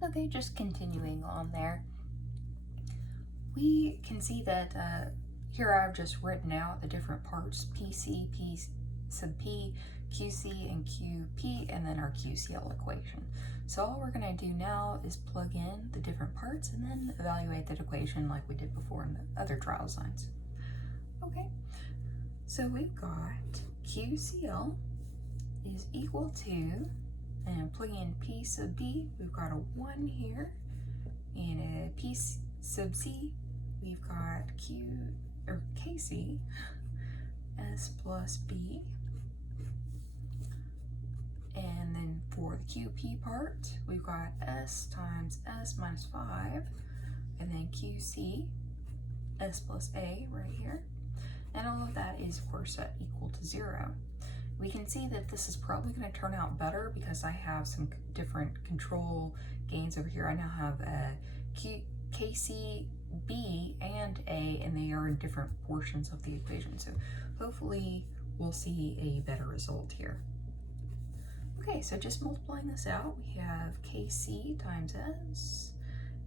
Okay, just continuing on there. We can see that here I've just written out the different parts, PC, P sub P, QC, and QP, and then our QCL equation. So all we're going to do now is plug in the different parts and then evaluate that equation like we did before in the other trial designs. Okay, so we've got QCL is equal to, and plugging in P sub B, we've got a 1 here, and a P sub C, we've got KC, S plus B, and then for the QP part, we've got S times S minus 5, and then QC, S plus A right here, and all of that is of course equal to 0. We can see that this is probably going to turn out better because I have some different control gains over here. I now have a KC, B, and A, and they are in different portions of the equation. So hopefully we'll see a better result here. Okay, so just multiplying this out, we have KC times S,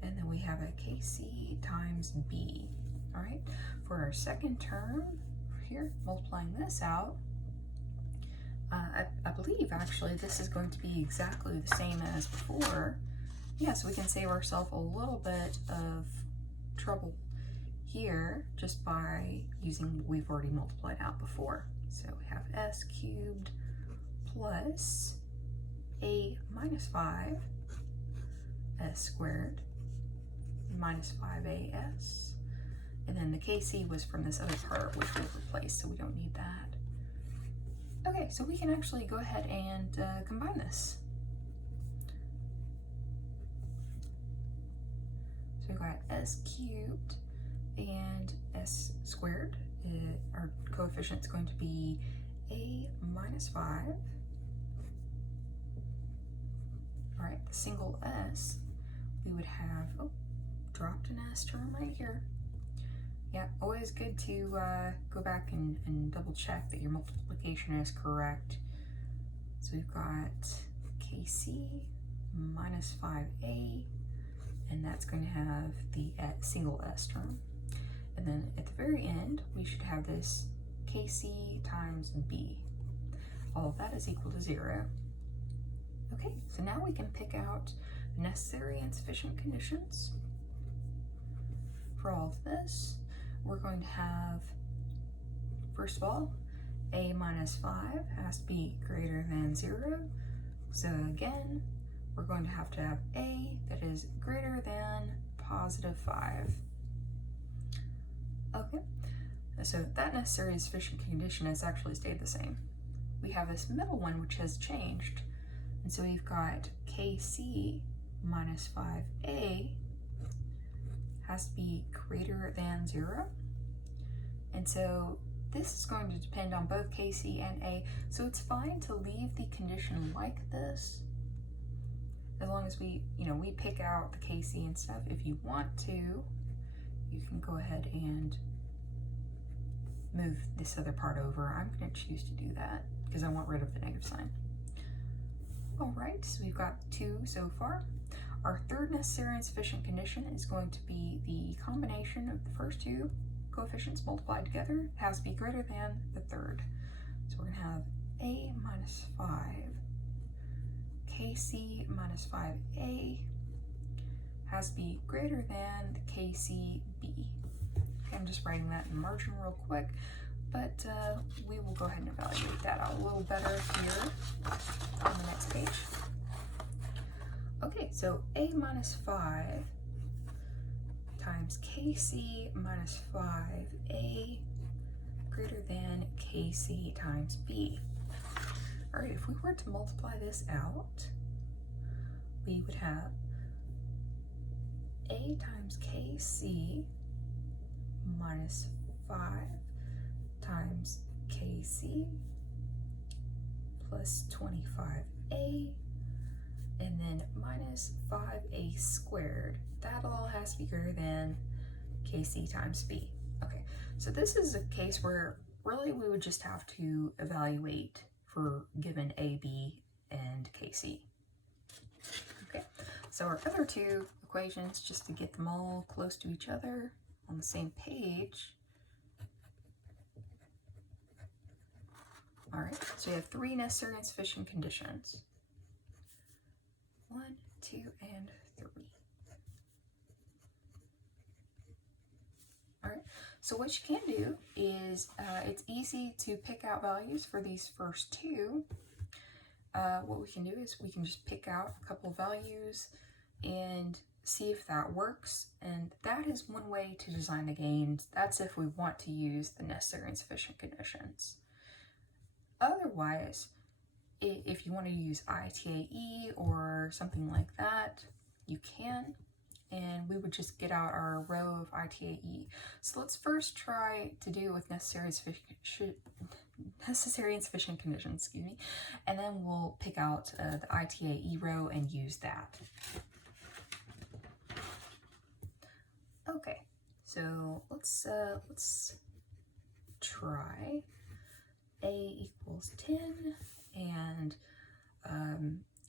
and then we have a KC times B. All right, for our second term here, multiplying this out, I believe actually this is going to be exactly the same as before. Yeah, so we can save ourselves a little bit of trouble here just by using what we've already multiplied out before. So we have S cubed plus A minus 5 S squared minus 5AS. And then the KC was from this other part, which we'll replace, so we don't need that. Okay, so we can actually go ahead and combine this. So we've got S cubed and S squared. Our coefficient is going to be A minus 5. All right, the single S, we would have, oh, dropped an S term right here. Yeah, always good to go back and double check that your multiplication is correct. So we've got KC minus 5A, and that's going to have the single S term. And then at the very end, we should have this KC times B. All of that is equal to 0. Okay, so now we can pick out the necessary and sufficient conditions for all of this. We're going to have, first of all, A minus 5 has to be greater than 0. So again, we're going to have A that is greater than positive 5. Okay, so that necessary and sufficient condition has actually stayed the same. We have this middle one which has changed. And so we've got KC minus 5A has to be greater than 0. And so this is going to depend on both KC and A. So it's fine to leave the condition like this, as long as we pick out the KC and stuff. If you want to, you can go ahead and move this other part over. I'm going to choose to do that because I want rid of the negative sign. All right, so we've got 2 so far. Our third necessary and sufficient condition is going to be the combination of the first 2 coefficients multiplied together has to be greater than the third. So we're going to have A minus 5, KC minus 5A has to be greater than the KCB. Okay, I'm just writing that in margin real quick, but we will go ahead and evaluate that out a little better here on the next page. Okay, so A minus 5 times KC minus 5A greater than KC times B. All right, if we were to multiply this out, we would have A times KC minus 5 times KC plus 25A, and then minus 5A squared. That all has to be greater than KC times B. Okay, so this is a case where really we would just have to evaluate for given A, B, and KC. Okay, So our other two equations, just to get them all close to each other on the same page. All right, so we have three necessary and sufficient conditions. 1, 2, and 3. All right, so what you can do is it's easy to pick out values for these first two. What we can do is we can just pick out a couple values and see if that works. And that is one way to design the games. That's if we want to use the necessary and sufficient conditions. Otherwise, if you want to use ITAE or something like that, you can. And we would just get out our row of ITAE. So let's first try to do with necessary and sufficient conditions, excuse me, and then we'll pick out the ITAE row and use that. Okay, so let's try A equals 10 and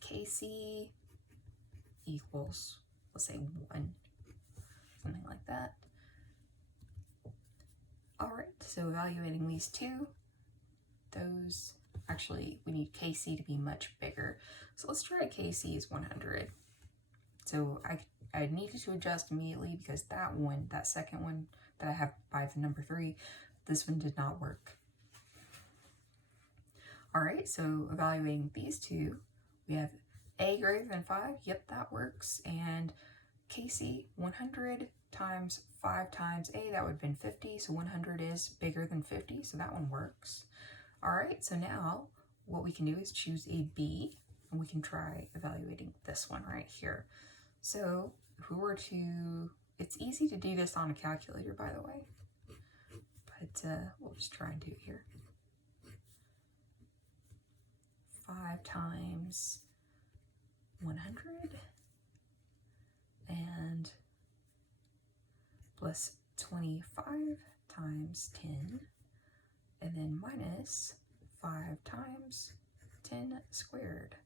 KC equals, let's say 1, something like that. All right, so evaluating these two, those, actually we need KC to be much bigger. So let's try KC is 100. So I needed to adjust immediately because that one, that second one that I have by the number 3, this one did not work. All right, so evaluating these two, we have A greater than 5, yep, that works, and KC 100 times 5 times A, that would have been 50, so 100 is bigger than 50, so that one works. All right, so now what we can do is choose a B, and we can try evaluating this one right here. So if we were to, it's easy to do this on a calculator, by the way, but we'll just try and do it here. 5 times 100 and plus 25 times 10 and then minus 5 times 10 squared.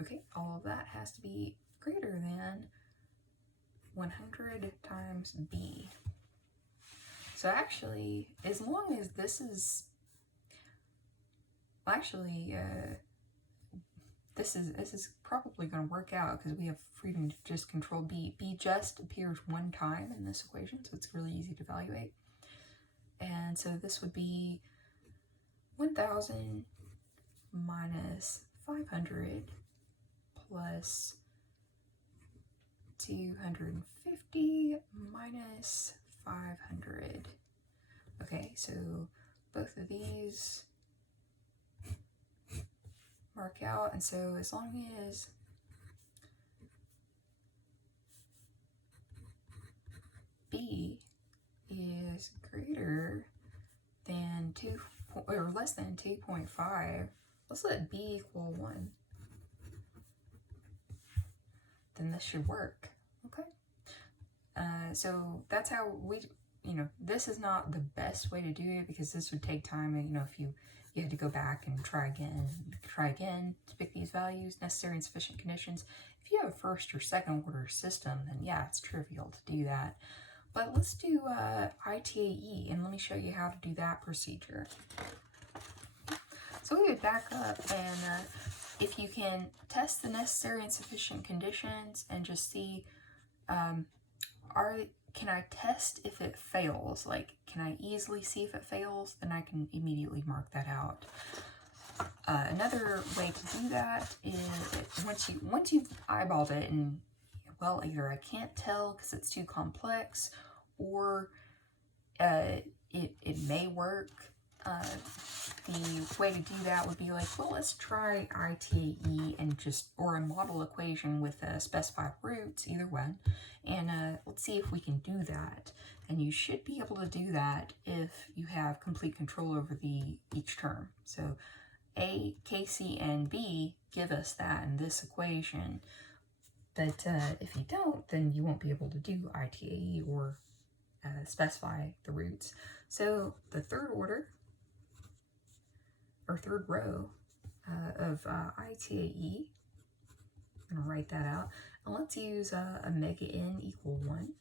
Okay, all of that has to be greater than 100 times B. So actually, as long as this is, actually, this is probably going to work out because we have freedom to just control B. B just appears one time in this equation, so it's really easy to evaluate. And so this would be 1,000 minus 500 plus 250 minus 500. Okay, so both of these mark out, and so as long as B is greater than 2 or less than 2.5, let's let B equal 1. Then this should work. Okay. So that's how we, this is not the best way to do it because this would take time. And, if you had to go back and try again to pick these values, necessary and sufficient conditions. If you have a first or second order system, then yeah, it's trivial to do that. But let's do ITAE, and let me show you how to do that procedure. So we would back up, and if you can test the necessary and sufficient conditions and just see, can I test if it fails? Like, can I easily see if it fails? Then I can immediately mark that out. Another way to do that is once you've eyeballed it and, well, either I can't tell because it's too complex, or it may work. The way to do that would be like, well, let's try ITAE and or a model equation with specified roots, either one, and let's see if we can do that. And you should be able to do that if you have complete control over each term. So A, K, C, and B give us that in this equation. But if you don't, then you won't be able to do ITAE or specify the roots. So the third order, or third row of ITAE, I'm going to write that out. And let's use a mega n equal 1.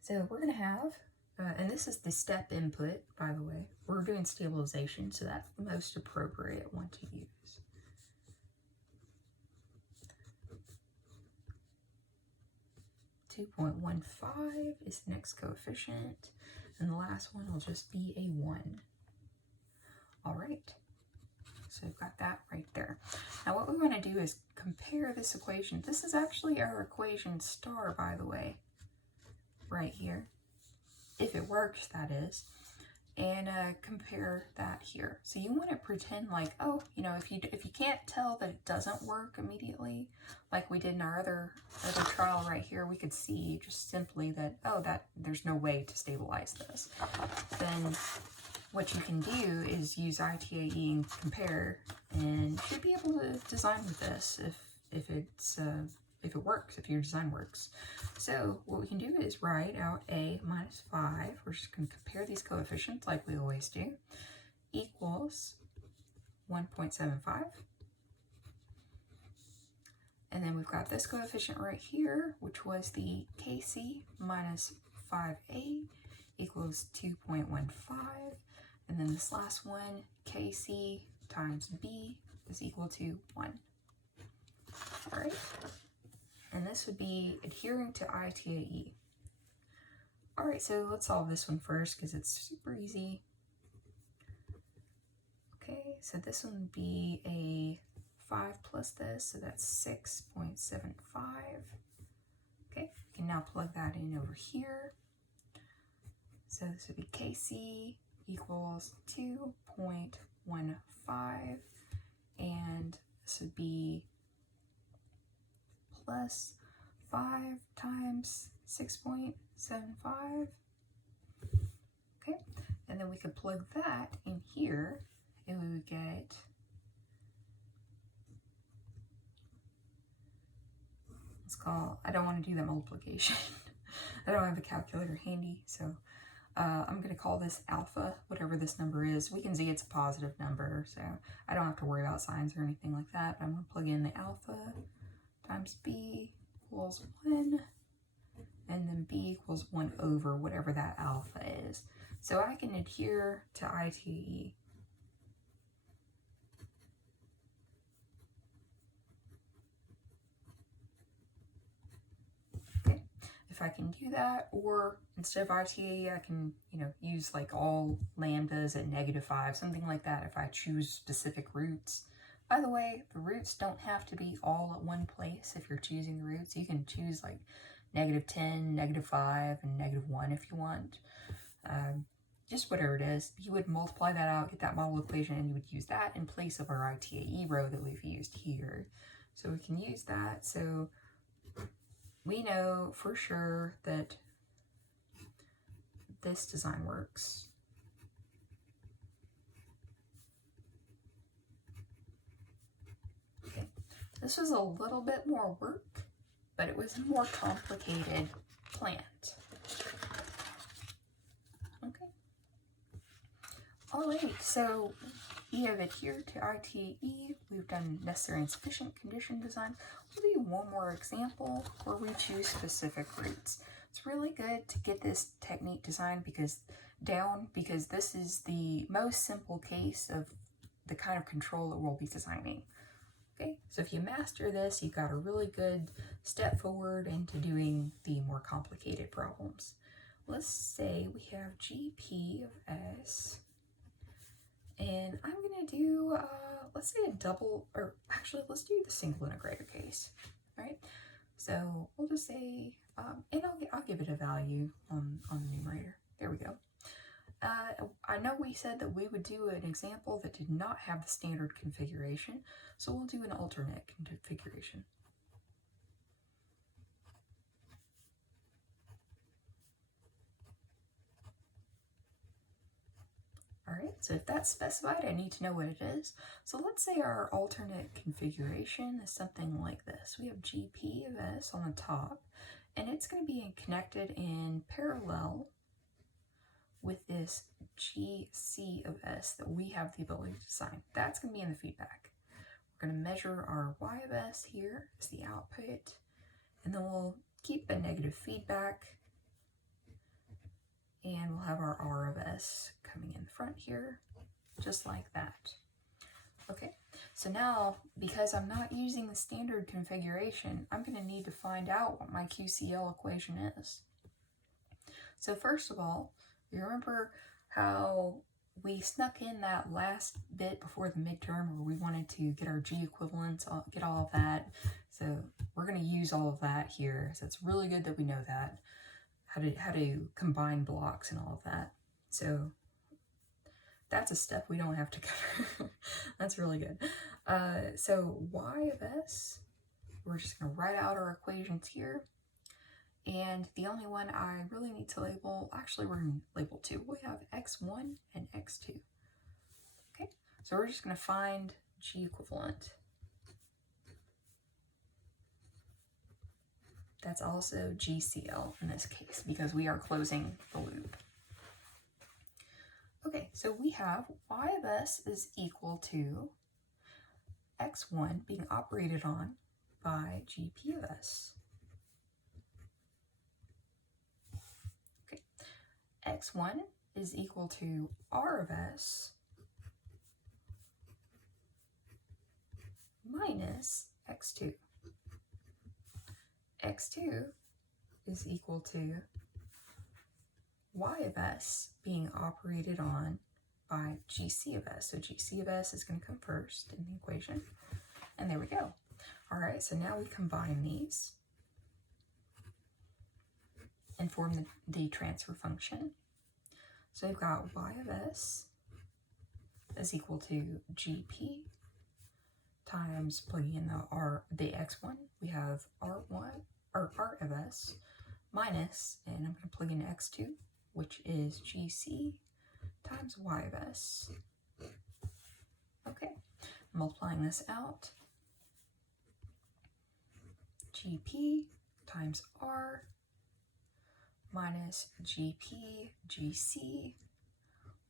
So we're going to have, and this is the step input, by the way. We're doing stabilization, so that's the most appropriate one to use. .15 is the next coefficient, and the last one will just be a 1. All right, so we've got that right there. Now what we want to do is compare this equation. This is actually our equation star, by the way, right here, if it works, that is, and compare that here. So you want to pretend like, oh, you know, if you can't tell that it doesn't work immediately, like we did in our other trial right here, we could see just simply that, oh, that there's no way to stabilize this. Then what you can do is use ITAE and compare, and you should be able to design with this if it works, if your design works. So what we can do is write out a minus 5, we're just going to compare these coefficients like we always do, equals 1.75. And then we've got this coefficient right here, which was the KC minus 5A equals 2.15. And then this last one, KC times B is equal to 1. All right. And this would be adhering to ITAE. All right, so let's solve this one first because it's super easy. Okay, so this one would be a 5 plus this, so that's 6.75. Okay, we can now plug that in over here. So this would be KC equals 2.15, and this would be plus 5 times 6.75. Okay, and then we could plug that in here, and we would get, let's call, I don't want to do that multiplication. I don't have a calculator handy, so I'm going to call this alpha, whatever this number is. We can see it's a positive number, so I don't have to worry about signs or anything like that. I'm going to plug in the alpha times b equals 1, and then b equals 1 over whatever that alpha is. So I can adhere to ITAE. Okay, if I can do that, or instead of ITAE, I can, you know, use like all lambdas at -5, something like that if I choose specific roots. By the way, the roots don't have to be all at one place if you're choosing roots. You can choose like -10, -5, and -1 if you want. Just whatever it is. You would multiply that out, get that model equation, and you would use that in place of our ITAE row that we've used here. So we can use that. So we know for sure that this design works. Okay. This was a little bit more work, but it was a more complicated plant. Okay. All right, so we have adhered to ITAE. We've done necessary and sufficient condition design. We'll do one more example where we choose specific roots. It's really good to get this technique designed because this is the most simple case of the kind of control that we'll be designing. Okay, so if you master this, you've got a really good step forward into doing the more complicated problems. Let's say we have GP of S, and I'm going to do, let's say a double, or actually let's do the single integrator case, all right? So we'll just say, and I'll give it a value on the numerator. There we go. I know we said that we would do an example that did not have the standard configuration, so we'll do an alternate configuration. All right, so if that's specified, I need to know what it is. So let's say our alternate configuration is something like this. We have GP of S on the top, and it's going to be connected in parallel with this GC of S that we have the ability to design. That's going to be in the feedback. We're going to measure our y of s here as the output, and then we'll keep a negative feedback, and we'll have our r of s coming in front here, just like that. Okay, so now, because I'm not using the standard configuration, I'm going to need to find out what my QCL equation is. So first of all, you remember how we snuck in that last bit before the midterm where we wanted to get our G equivalents, get all of that. So we're going to use all of that here. So it's really good that we know that, how to combine blocks and all of that. So that's a step we don't have to cover. That's really good. So y of s, we're just going to write out our equations here. And the only one I really need to label, actually we're going to label two. We have x1 and x2. Okay, so we're just going to find G equivalent. That's also GCL in this case because we are closing the loop. Okay, so we have y of s is equal to x1 being operated on by GP of s. Okay, x1 is equal to r of s minus x2. x2 is equal to y of s being operated on by GC of s. So GC of s is going to come first in the equation. And there we go. All right, so now we combine these and form the transfer function. So we've got y of s is equal to GP times plugging in the x1. We have r1 or r of s minus, and I'm going to plug in x2, which is GC times y of s. Okay, multiplying this out, GP times r minus GP GC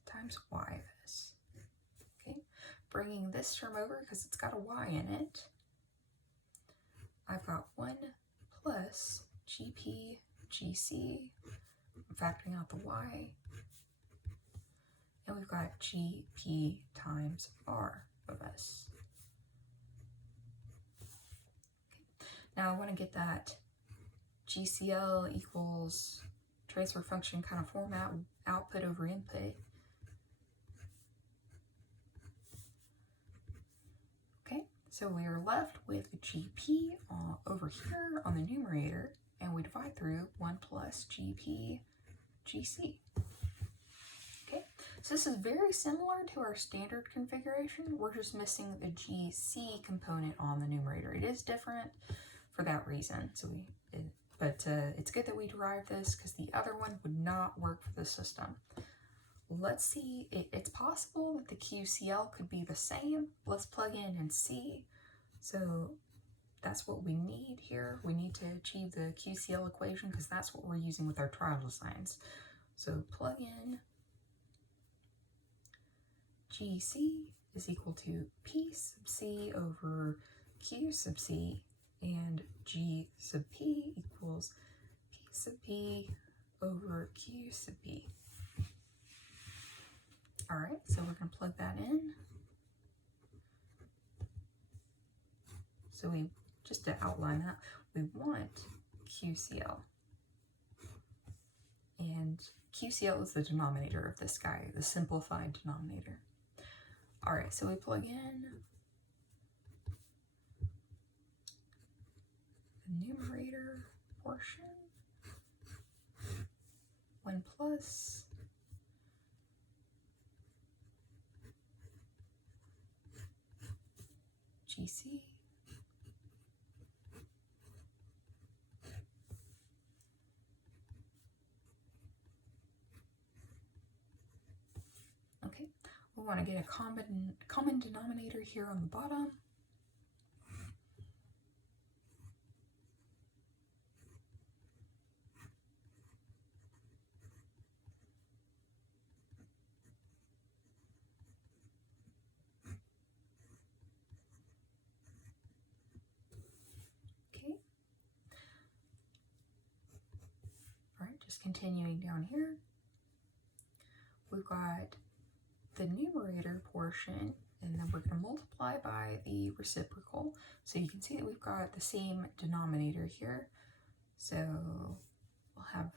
times y of s. Okay, bringing this term over because it's got a y in it, I've got 1 plus GP GC, I'm factoring out the y, and we've got GP times r of s. Okay. Now I want to get that GCL equals transfer function kind of format, output over input. Okay, so we are left with GP over here on the numerator, and we divide through 1 plus GP GC. Okay, so this is very similar to our standard configuration. We're just missing the GC component on the numerator. It is different for that reason. So it's good that we derived this because the other one would not work for the system. Let's see, it's possible that the QCL could be the same. Let's plug in and see. So that's what we need here. We need to achieve the QCL equation because that's what we're using with our trial designs. So plug in GC is equal to P sub C over Q sub C, and G sub P equals P sub P over Q sub P. All right, so we're going to plug that in. So we, just to outline that, we want QCL. And QCL is the denominator of this guy, the simplified denominator. All right, so we plug in the numerator portion, 1 plus GC okay, we want to get a common denominator here on the bottom. continuing down here, we've got the numerator portion, and then we're going to multiply by the reciprocal. So you can see that we've got the same denominator here. So we'll have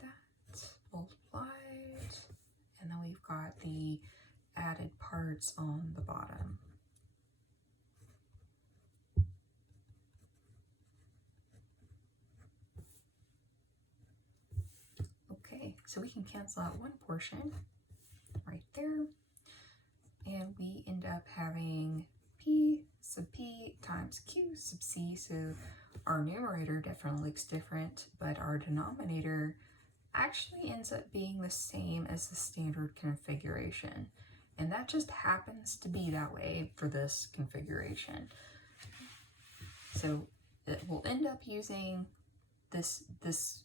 that multiplied, and then we've got the added parts on the bottom. Okay, so we can cancel out one portion right there, and we end up having P sub P times Q sub C. So our numerator definitely looks different, but our denominator actually ends up being the same as the standard configuration. And that just happens to be that way for this configuration. So it will end up using this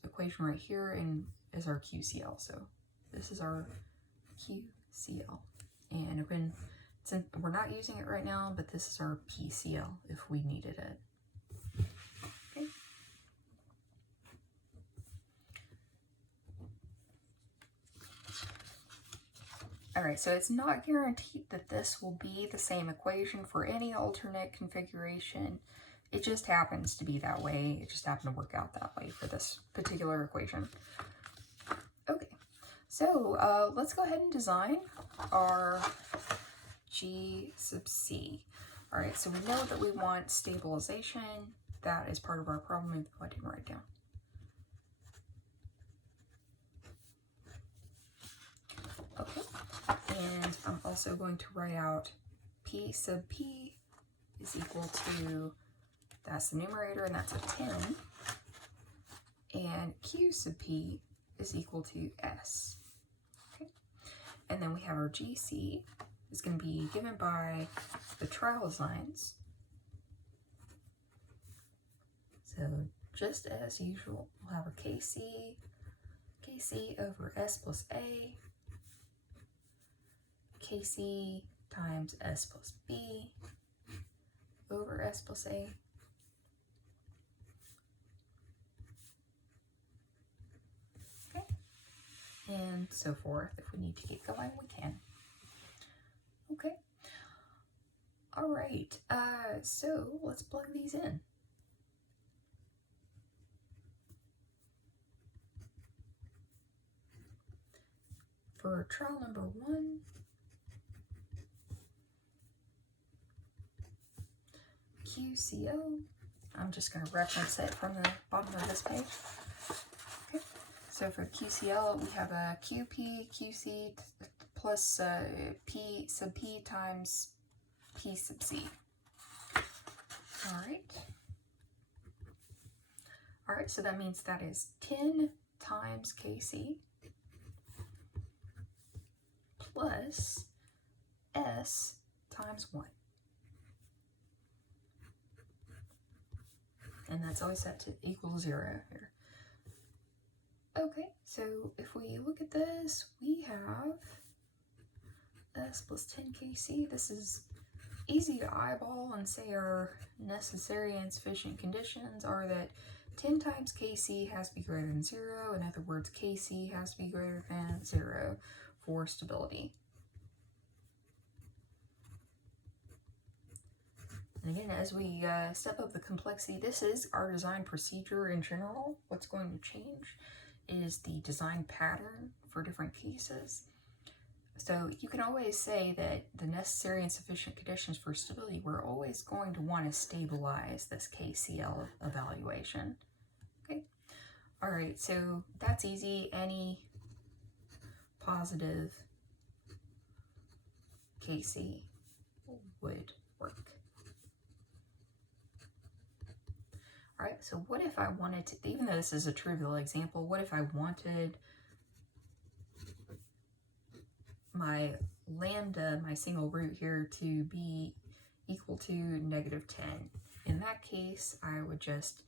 equation right here and as our QCL. So this is our QCL. And again, since we're not using it right now, but this is our PCL if we needed it. Okay. All right, so it's not guaranteed that this will be the same equation for any alternate configuration. It just happens to be that way. It just happened to work out that way for this particular equation. Okay, so let's go ahead and design our G sub C. All right, so we know that we want stabilization. That is part of our problem, even though I didn't write it down. Okay, and I'm also going to write out P sub P is equal to, that's the numerator, and that's a 10. And Q sub P is equal to S. Okay, and then we have our GC is going to be given by the trial lines. So just as usual, we'll have our KC over S plus A, KC times S plus B over S plus A. Okay, and so forth. If we need to get going, we can. Okay. All right, so let's plug these in. For trial number 1, QCO, I'm just going to reference it from the bottom of this page. Okay, so for QCL, we have a QP, QC plus P sub P times P sub C. All right, so that means that is 10 times KC plus S times 1. And that's always set to equal 0 here. Okay, so if we look at this, we have S plus 10 KC. This is easy to eyeball and say our necessary and sufficient conditions are that 10 times KC has to be greater than 0. In other words, KC has to be greater than 0 for stability. And again, as we step up the complexity, this is our design procedure in general. What's going to change is the design pattern for different cases. So you can always say that the necessary and sufficient conditions for stability, we're always going to want to stabilize this KCL evaluation. Okay. All right, so that's easy. Any positive KC would work. All right, so what if I wanted to, even though this is a trivial example, what if I wanted my lambda, my single root here, to be equal to -10? In that case, I would just,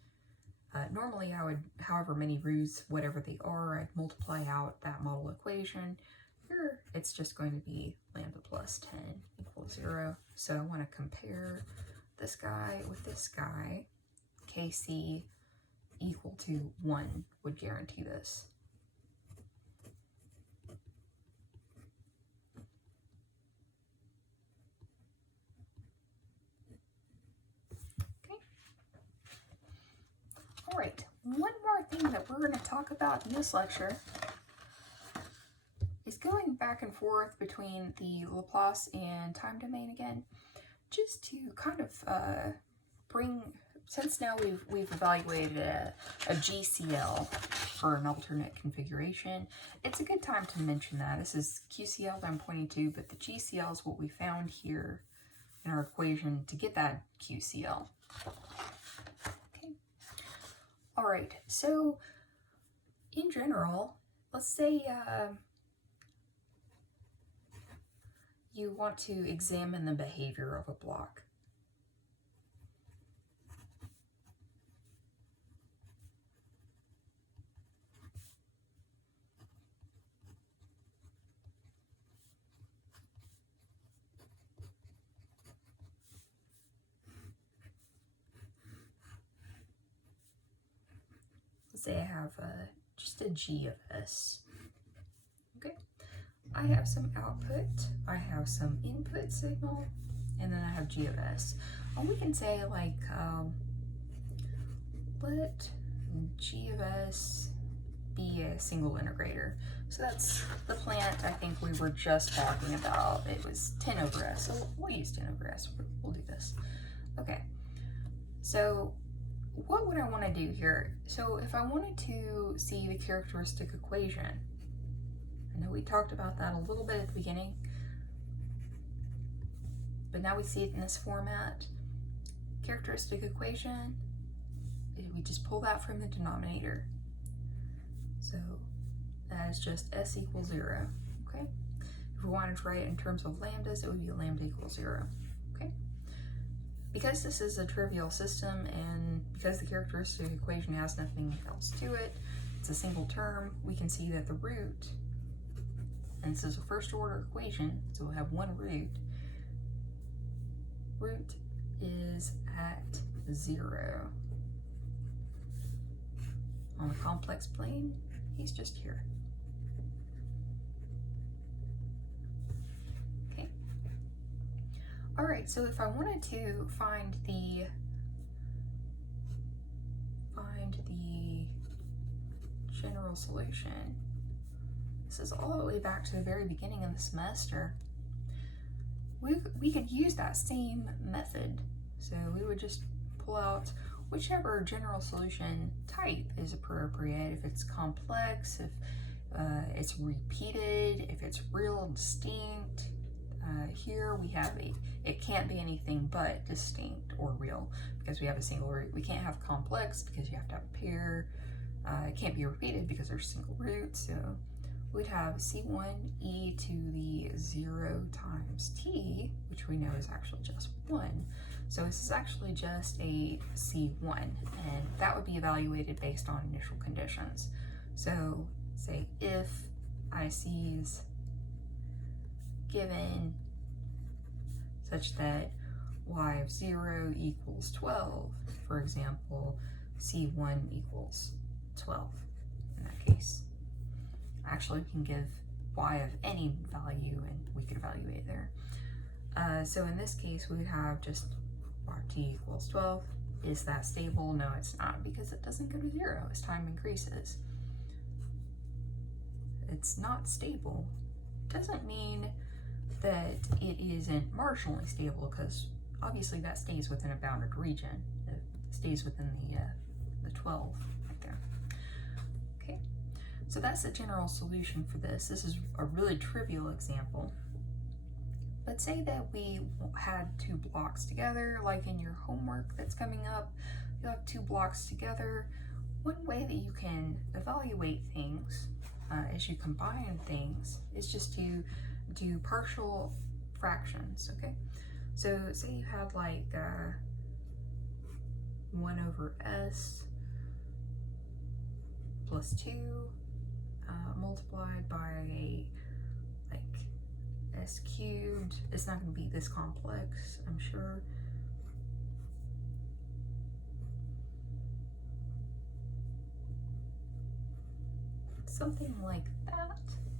normally I would, however many roots, whatever they are, I'd multiply out that model equation. Here, it's just going to be lambda plus 10 equals 0. So I want to compare this guy with this guy. KC equal to 1 would guarantee this. Okay. All right, one more thing that we're going to talk about in this lecture is going back and forth between the Laplace and time domain again, just to kind of bring, since now we've evaluated a GCL for an alternate configuration, it's a good time to mention that. This is QCL that I'm pointing to, but the GCL is what we found here in our equation to get that QCL. Okay. All right, so in general, let's say you want to examine the behavior of a block. Let's say I have just a G of S. Okay. I have some output, I have some input signal, and then I have G of S. And we can say like, let G of S be a single integrator. So that's the plant I think we were just talking about. It was 10 over S, so we'll use 10 over S. We'll do this. Okay, so what would I want to do here? So if I wanted to see the characteristic equation, I know we talked about that a little bit at the beginning, but now we see it in this format. Characteristic equation, we just pull that from the denominator. So that is just S equals 0, okay? If we wanted to write it in terms of lambdas, it would be lambda equals 0, okay? Because this is a trivial system and because the characteristic equation has nothing else to it, it's a single term, we can see that the root, and this is a first order equation, so we'll have one root. Root is at 0. On the complex plane, he's just here. Okay. All right, so if I wanted to find the general solution, this is all the way back to the very beginning of the semester, we could use that same method. So we would just pull out whichever general solution type is appropriate, if it's complex, if it's repeated, if it's real distinct. Here we have it can't be anything but distinct or real because we have a single root. We can't have complex because you have to have a pair. It can't be repeated because there's single roots. So we'd have C1 e to the 0 times t, which we know is actually just 1. So this is actually just a C1, and that would be evaluated based on initial conditions. So say if IC's given such that y of 0 equals 12, for example, C1 equals 12 in that case. Actually, we can give y of any value and we could evaluate there. So in this case, we would have just t equals 12. Is that stable? No, it's not, because it doesn't go to 0 as time increases. It's not stable. Doesn't mean that it isn't marginally stable, because obviously that stays within a bounded region. It stays within the 12 right there. Okay, so that's the general solution for this. This is a really trivial example. But say that we had two blocks together, like in your homework that's coming up, you have two blocks together. One way that you can evaluate things as you combine things is just to do partial fractions, okay? So say you had like 1 over s plus 2 multiplied by like s cubed. It's not going to be this complex, I'm sure. something like that.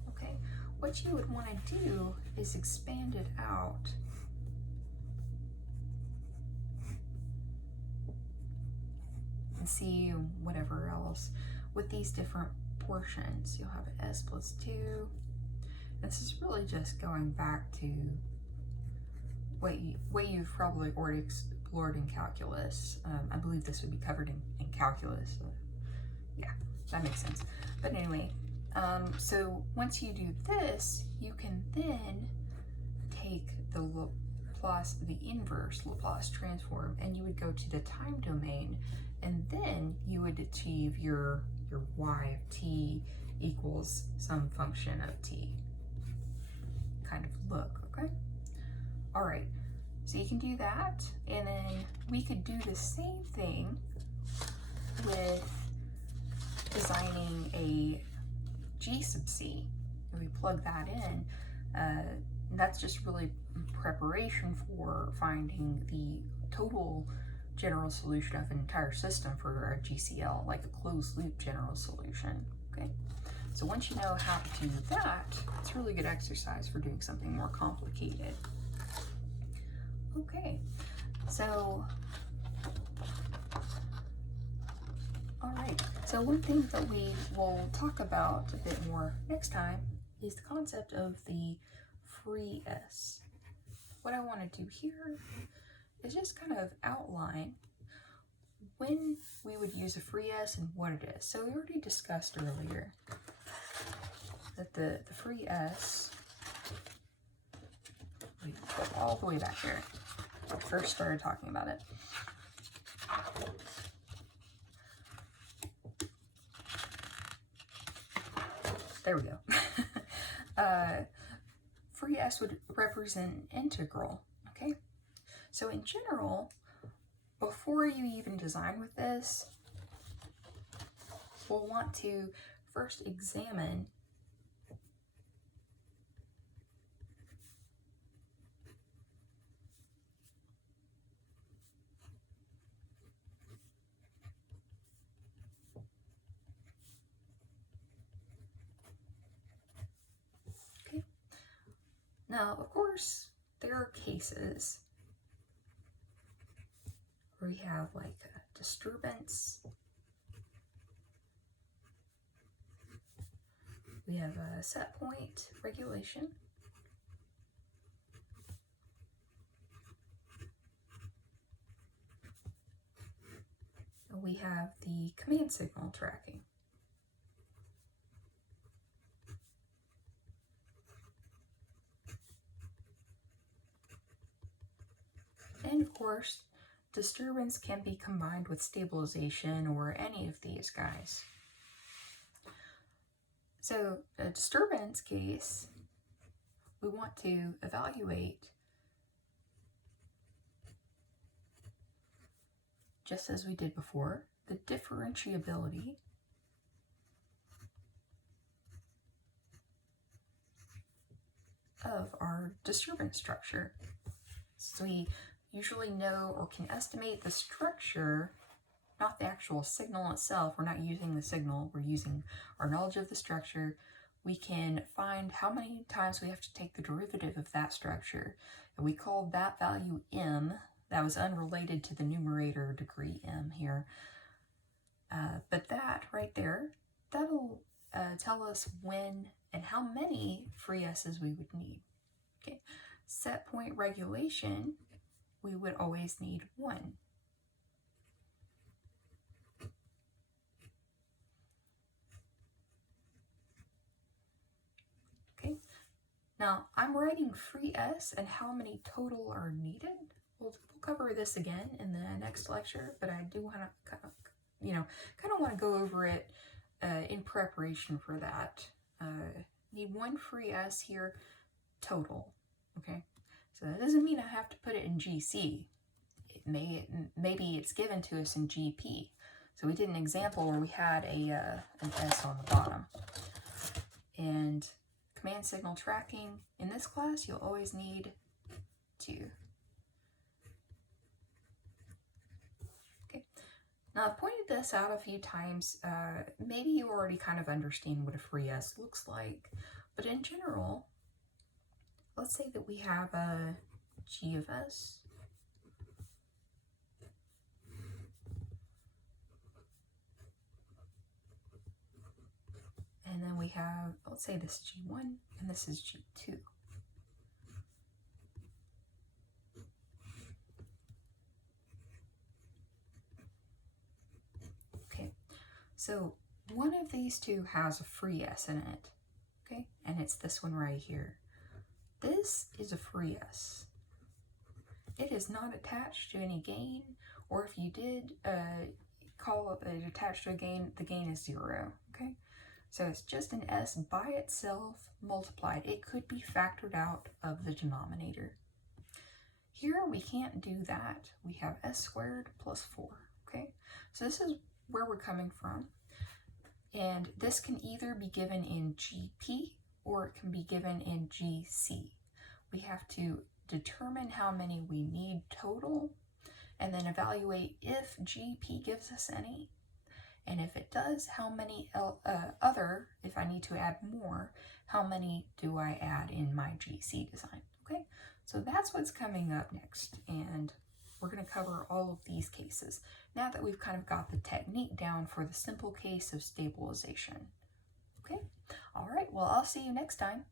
Okay, what you would want to do is expand it out and see whatever else with these different portions. You'll have an s plus 2. This is really just going back to what you've probably already explored in calculus. I believe this would be covered in calculus. So yeah, that makes sense. But anyway, so once you do this, you can then take the inverse Laplace transform, and you would go to the time domain, and then you would achieve your y of t equals some function of t kind of look, okay? All right, so you can do that, and then we could do the same thing with designing a g sub c. And we plug that in. That's just really preparation for finding the total general solution of an entire system for a GCL, like a closed loop general solution, okay? So once you know how to do that, it's really good exercise for doing something more complicated. Okay, so, all right, so one thing that we will talk about a bit more next time is the concept of the free S. What I want to do here is just kind of outline when we would use a free S and what it is. So we already discussed earlier that the free S, we go all the way back here, when I first started talking about it. There we go. Free S would represent an integral, okay? So in general, before you even design with this, we'll want to first examine Now, of course, there are cases where we have like a disturbance, we have a set point regulation, and we have the command signal tracking. And of course, disturbance can be combined with stabilization or any of these guys. So a disturbance case, we want to evaluate, just as we did before, the differentiability of our disturbance structure. So we usually know or can estimate the structure, not the actual signal itself. We're not using the signal, we're using our knowledge of the structure. We can find how many times we have to take the derivative of that structure. And we call that value m. That was unrelated to the numerator degree m here. But that right there, that'll tell us when and how many free S's we would need. Okay, set point regulation, we would always need 1. Okay, now I'm writing free S and how many total are needed. We'll cover this again in the next lecture, but I do want to kind of want to go over it in preparation for that. Need 1 free S here total. Okay, so that doesn't mean I have to put it in GC. Maybe it's given to us in GP. So we did an example where we had an S on the bottom. And command signal tracking, in this class, you'll always need 2. Okay, Now, I've pointed this out a few times. Maybe you already kind of understand what a free S looks like, but in general, let's say that we have a G of S. And then we have, let's say this G1, and this is G2. Okay, so one of these two has a free S in it, okay? And it's this one right here. This is a free S. It is not attached to any gain, or if you did call it attached to a gain, the gain is 0, okay? So it's just an S by itself multiplied. It could be factored out of the denominator. Here we can't do that. We have S squared plus 4, okay? So this is where we're coming from. And this can either be given in GP or it can be given in GC. We have to determine how many we need total and then evaluate if GP gives us any. And if it does, how many if I need to add more, how many do I add in my GC design, okay? So that's what's coming up next, and we're gonna cover all of these cases now that we've kind of got the technique down for the simple case of stabilization, okay? All right, well, I'll see you next time.